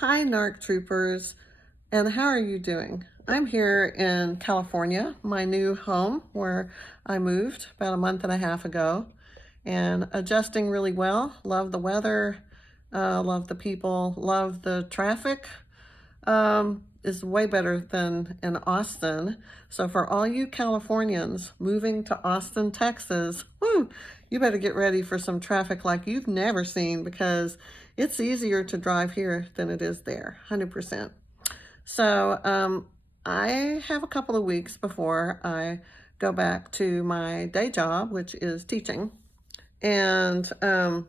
Hi, NARC troopers, and how are you doing? I'm here in California, my new home where I moved about a month and a half ago, and adjusting really well. Love the weather, love the people, love the traffic. Is way better than in Austin. So for all you Californians moving to Austin, Texas, whoo, you better get ready for some traffic like you've never seen, because it's easier to drive here than it is there, 100%. So I have a couple of weeks before I go back to my day job, which is teaching. And I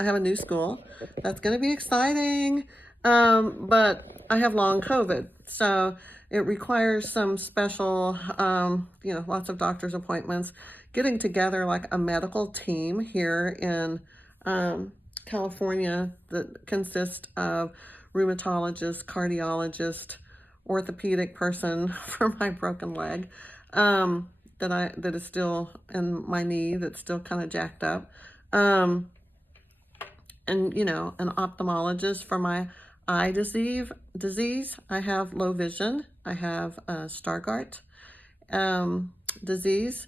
have a new school. That's going to be exciting. But I have long COVID, so it requires some special, lots of doctor's appointments, getting together like a medical team here in California that consists of rheumatologist, cardiologist, orthopedic person for my broken leg, that is still in my knee, that's still kind of jacked up, and an ophthalmologist for my eye disease. I have low vision. I have Stargardt disease,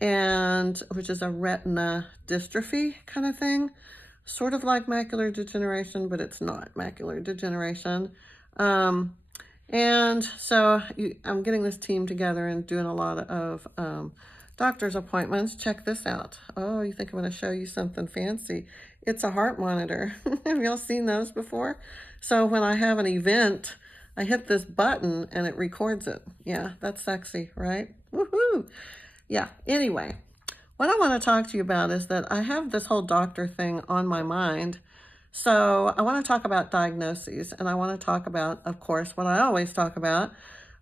and which is a retina dystrophy kind of thing, sort of like macular degeneration, but it's not macular degeneration. And so I'm getting this team together and doing a lot of doctor's appointments. Check this out. Oh, you think I'm going to show you something fancy? It's a heart monitor. Have y'all seen those before? So when I have an event, I hit this button and it records it. Yeah, that's sexy, right? Woohoo! Yeah, anyway, what I want to talk to you about is that I have this whole doctor thing on my mind. So I want to talk about diagnoses, and I want to talk about, of course, what I always talk about,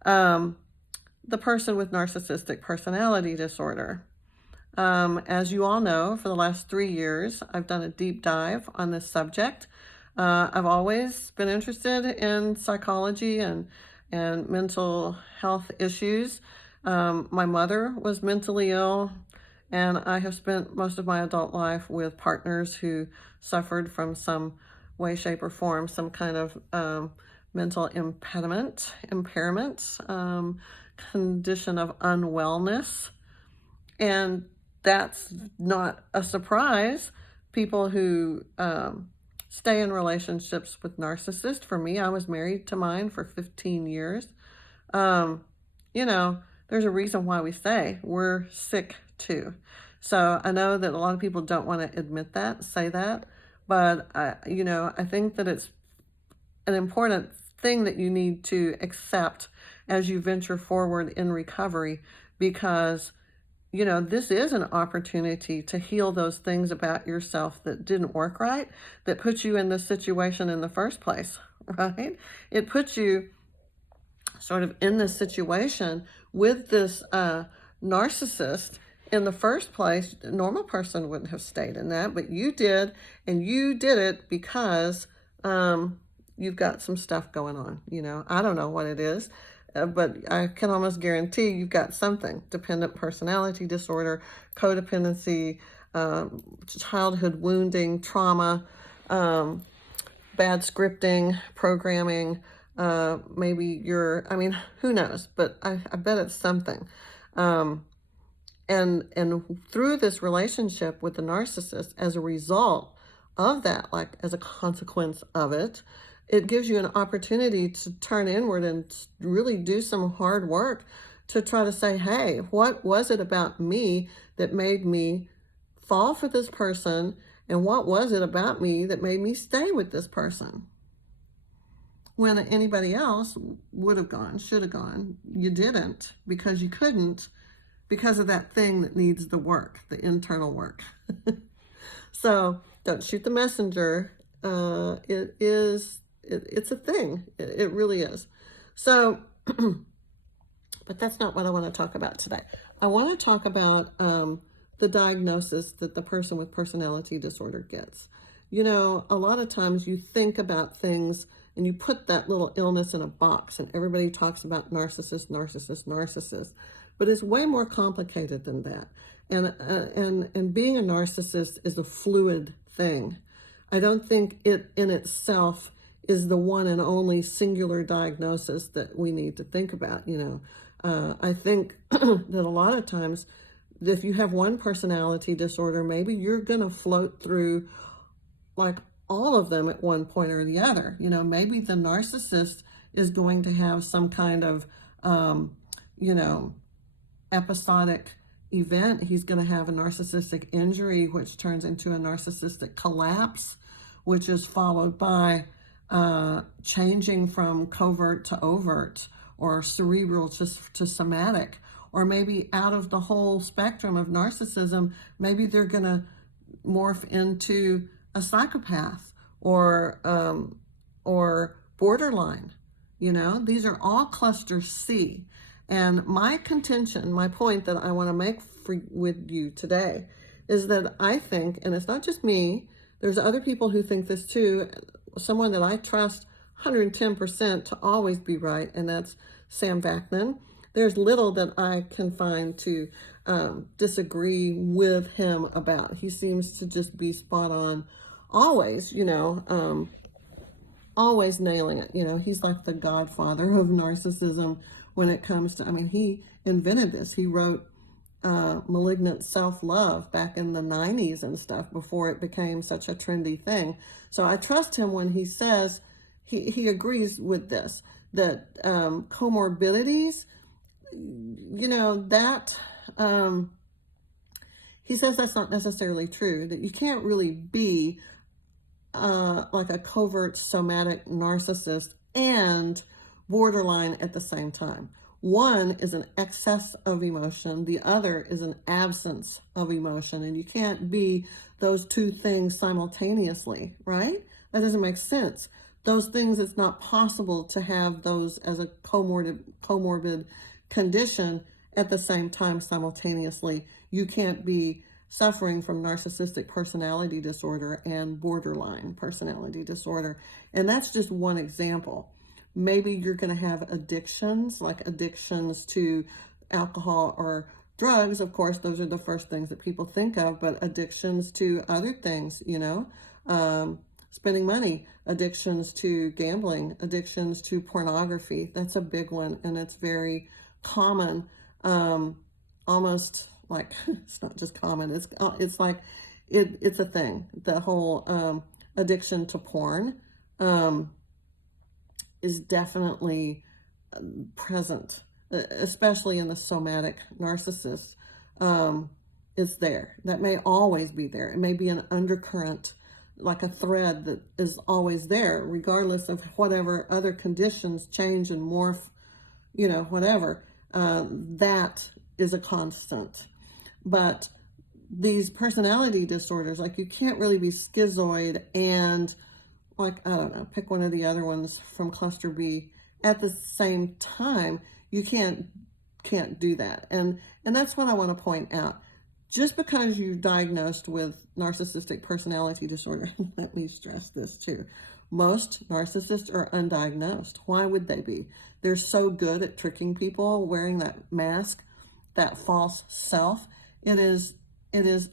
the person with narcissistic personality disorder. As you all know, for the last 3 years, I've done a deep dive on this subject. I've always been interested in psychology and mental health issues. My mother was mentally ill, and I have spent most of my adult life with partners who suffered from some way, shape, or form, some kind of mental impairment, condition of unwellness. And that's not a surprise. People who stay in relationships with narcissists, for me, I was married to mine for 15 years. There's a reason why we say we're sick too. So I know that a lot of people don't want to admit that, say that, but I think that it's an important thing that you need to accept as you venture forward in recovery, because this is an opportunity to heal those things about yourself that didn't work right, that put you in this situation in the first place, right? It puts you sort of in this situation with this narcissist in the first place. A normal person wouldn't have stayed in that, but you did, and you did it because you've got some stuff going on. I don't know what it is, but I can almost guarantee you've got something: dependent personality disorder, codependency, childhood wounding, trauma, bad scripting, programming. Maybe who knows, but I bet it's something. And through this relationship with the narcissist, as a result of that, like as a consequence of it, it gives you an opportunity to turn inward and really do some hard work to try to say, hey, what was it about me that made me fall for this person? And what was it about me that made me stay with this person? When anybody else would have gone, should have gone, you didn't, because you couldn't, because of that thing that needs the work, the internal work. So don't shoot the messenger. It's a thing. It really is. So, but that's not what I want to talk about today. I want to talk about the diagnosis that the person with personality disorder gets. A lot of times you think about things and you put that little illness in a box, and everybody talks about narcissist, but it's way more complicated than that. And being a narcissist is a fluid thing. I don't think it in itself is the one and only singular diagnosis that we need to think about. I think that a lot of times, if you have one personality disorder, maybe you're going to float through like all of them at one point or the other. Maybe the narcissist is going to have some kind of, episodic event. He's going to have a narcissistic injury, which turns into a narcissistic collapse, which is followed by changing from covert to overt, or cerebral to somatic, or maybe out of the whole spectrum of narcissism, maybe they're going to morph into a psychopath or borderline. These are all cluster C. And my contention, my point that I want to make with you today is that I think, and it's not just me, there's other people who think this too, someone that I trust 110% to always be right, and that's Sam Vaknin. There's little that I can find to disagree with him about. He seems to just be spot on always, always nailing it. He's like the godfather of narcissism when it comes to, he invented this. He wrote Malignant Self-Love back in the 90s and stuff, before it became such a trendy thing. So I trust him when he says, he agrees with this, that comorbidities, he says that's not necessarily true, that you can't really be like a covert somatic narcissist and borderline at the same time. One is an excess of emotion, the other is an absence of emotion, and you can't be those two things simultaneously, right? That doesn't make sense. Those things, it's not possible to have those as a comorbid condition at the same time simultaneously. You can't be suffering from narcissistic personality disorder and borderline personality disorder. And that's just one example. Maybe you're going to have addictions, like addictions to alcohol or drugs. Of course, those are the first things that people think of, but addictions to other things, spending money, addictions to gambling, addictions to pornography. That's a big one, and it's very common, almost like, it's not just common, it's like, it's a thing. The whole addiction to porn is definitely present, especially in the somatic narcissist. It's there. That may always be there. It may be an undercurrent, like a thread that is always there, regardless of whatever other conditions change and morph, whatever. That is a constant. But these personality disorders, like, you can't really be schizoid and, like, I don't know, pick one of the other ones from cluster B at the same time. You can't do that. And that's what I want to point out. Just because you're diagnosed with narcissistic personality disorder, let me stress this too, most narcissists are undiagnosed. Why would they be? They're so good at tricking people, wearing that mask, that false self. It is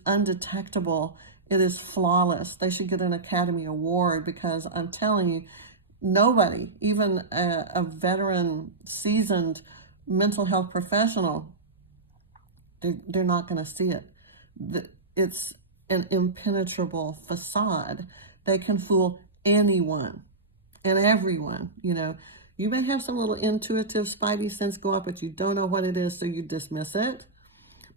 undetectable. It is flawless. They should get an Academy Award, because I'm telling you, nobody, even a veteran, seasoned mental health professional, they're not going to see it. It's an impenetrable facade. They can fool anyone and everyone. You may have some little intuitive spidey sense go up, but you don't know what it is, so you dismiss it,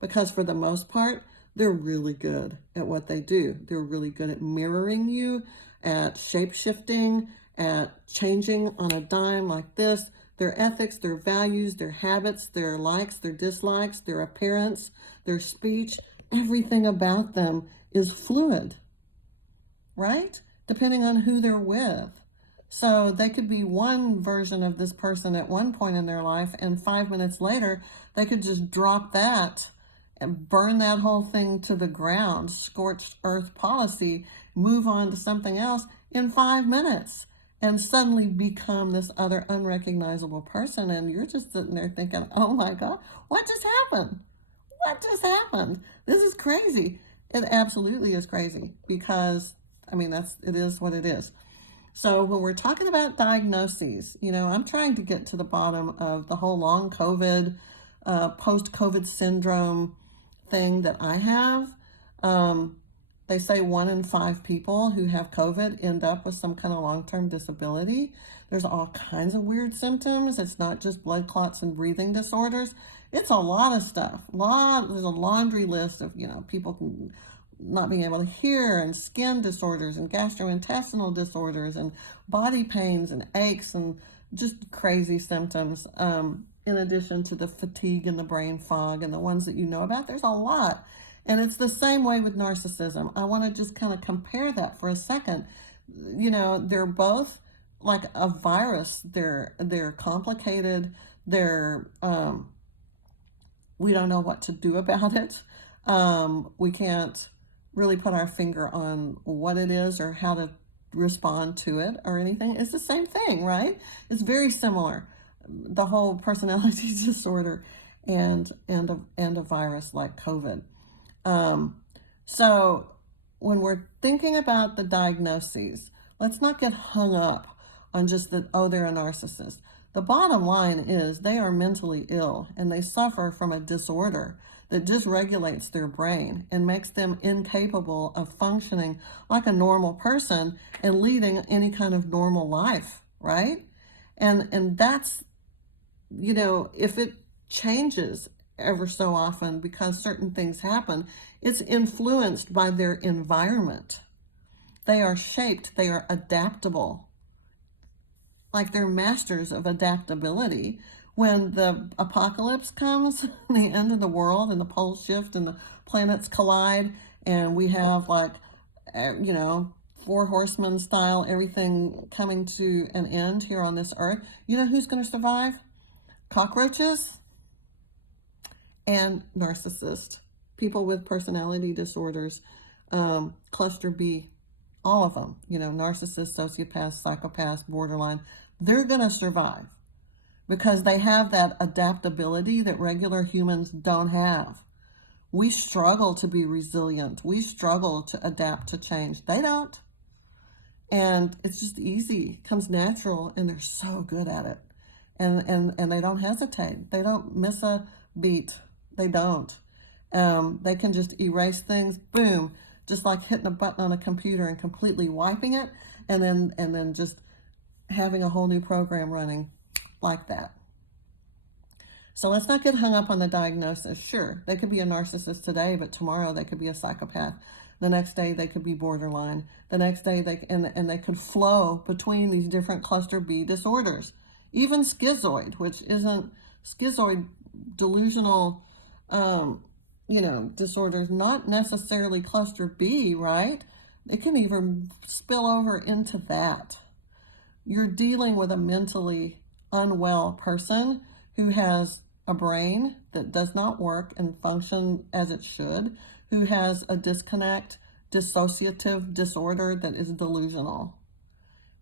because for the most part, they're really good at what they do. They're really good at mirroring you, at shape-shifting, at changing on a dime like this. Their ethics, their values, their habits, their likes, their dislikes, their appearance, their speech, everything about them is fluid, right? Depending on who they're with. So they could be one version of this person at one point in their life, and 5 minutes later, they could just drop that and burn that whole thing to the ground, scorched earth policy, move on to something else in 5 minutes, and suddenly become this other unrecognizable person. And you're just sitting there thinking, oh my God, what just happened? What just happened? This is crazy. It absolutely is crazy, because, it is what it is. So when we're talking about diagnoses, I'm trying to get to the bottom of the whole long COVID, post-COVID syndrome thing that I have. They say 1 in 5 people who have COVID end up with some kind of long-term disability. There's all kinds of weird symptoms. It's not just blood clots and breathing disorders. It's a lot of stuff. There's a laundry list of, people can not being able to hear, and skin disorders, and gastrointestinal disorders, and body pains and aches, and just crazy symptoms. In addition to the fatigue and the brain fog and the ones that you know about, there's a lot. And it's the same way with narcissism. I want to just kind of compare that for a second. They're both like a virus. They're complicated. We don't know what to do about it. We can't really put our finger on what it is or how to respond to it or anything. It's the same thing, right? It's very similar. The whole personality disorder and a virus like COVID. So when we're thinking about the diagnoses, let's not get hung up on just that, oh, they're a narcissist. The bottom line is they are mentally ill, and they suffer from a disorder that dysregulates their brain and makes them incapable of functioning like a normal person and leading any kind of normal life, right? And that's, if it changes ever so often because certain things happen, it's influenced by their environment. They are shaped, they are adaptable. Like they're masters of adaptability. When the apocalypse comes, the end of the world, and the poles shift and the planets collide, and we have Four Horsemen style everything coming to an end here on this earth, who's going to survive? Cockroaches and narcissists, people with personality disorders, cluster B, all of them, narcissists, sociopaths, psychopaths, borderline, they're going to survive because they have that adaptability that regular humans don't have. We struggle to be resilient. We struggle to adapt to change. They don't. And it's just easy, it comes natural, and they're so good at it. And they don't hesitate. They don't miss a beat. They don't. They can just erase things, boom, just like hitting a button on a computer and completely wiping it, and then just having a whole new program running like that. So let's not get hung up on the diagnosis. Sure, they could be a narcissist today, but tomorrow they could be a psychopath. The next day they could be borderline. The next day they could flow between these different cluster B disorders. Even schizoid, which isn't schizoid, delusional, disorders, not necessarily cluster B, right? It can even spill over into that. You're dealing with a mentally unwell person who has a brain that does not work and function as it should, who has a disconnect, dissociative disorder that is delusional.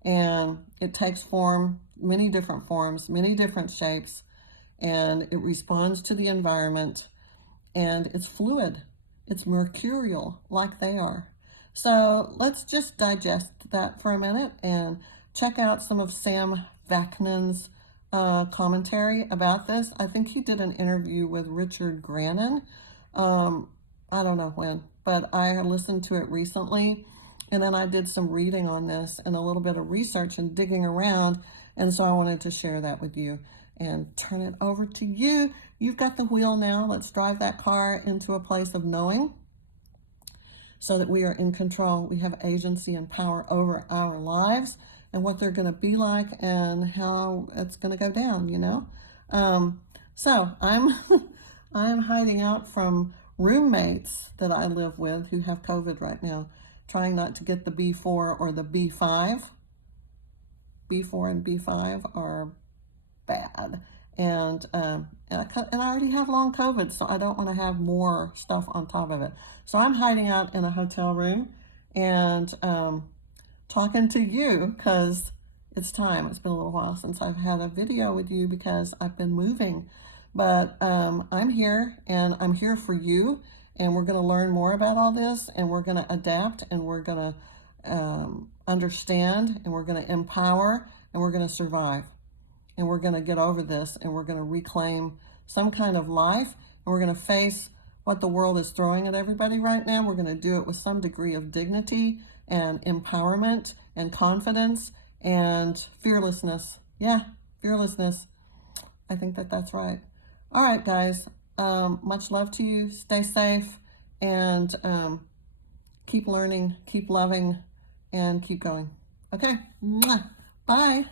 And it takes form, many different forms, many different shapes, and it responds to the environment, and it's fluid. It's mercurial like they are. So let's just digest that for a minute and check out some of Sam Vaknin's commentary about this. I think he did an interview with Richard Grannon. I don't know when, but I listened to it recently, and then I did some reading on this and a little bit of research and digging around, and so I wanted to share that with you and turn it over to you. You've got the wheel now. Let's drive that car into a place of knowing so that we are in control. We have agency and power over our lives and what they're going to be like and how it's going to go down, So I'm hiding out from roommates that I live with who have COVID right now, trying not to get the B4 or the B5. B4 and B5 are bad. And I already have long COVID, so I don't want to have more stuff on top of it. So I'm hiding out in a hotel room and talking to you because it's time. It's been a little while since I've had a video with you because I've been moving. But I'm here, and I'm here for you, and we're going to learn more about all this, and we're going to adapt, and we're going to understand, and we're going to empower, and we're going to survive. And we're going to get over this, and we're going to reclaim some kind of life, and we're going to face what the world is throwing at everybody right now. We're going to do it with some degree of dignity and empowerment and confidence and fearlessness. Yeah, fearlessness. I think that that's right. All right, guys. Much love to you. Stay safe, and keep learning, keep loving, and keep going. Okay. Mwah. Bye.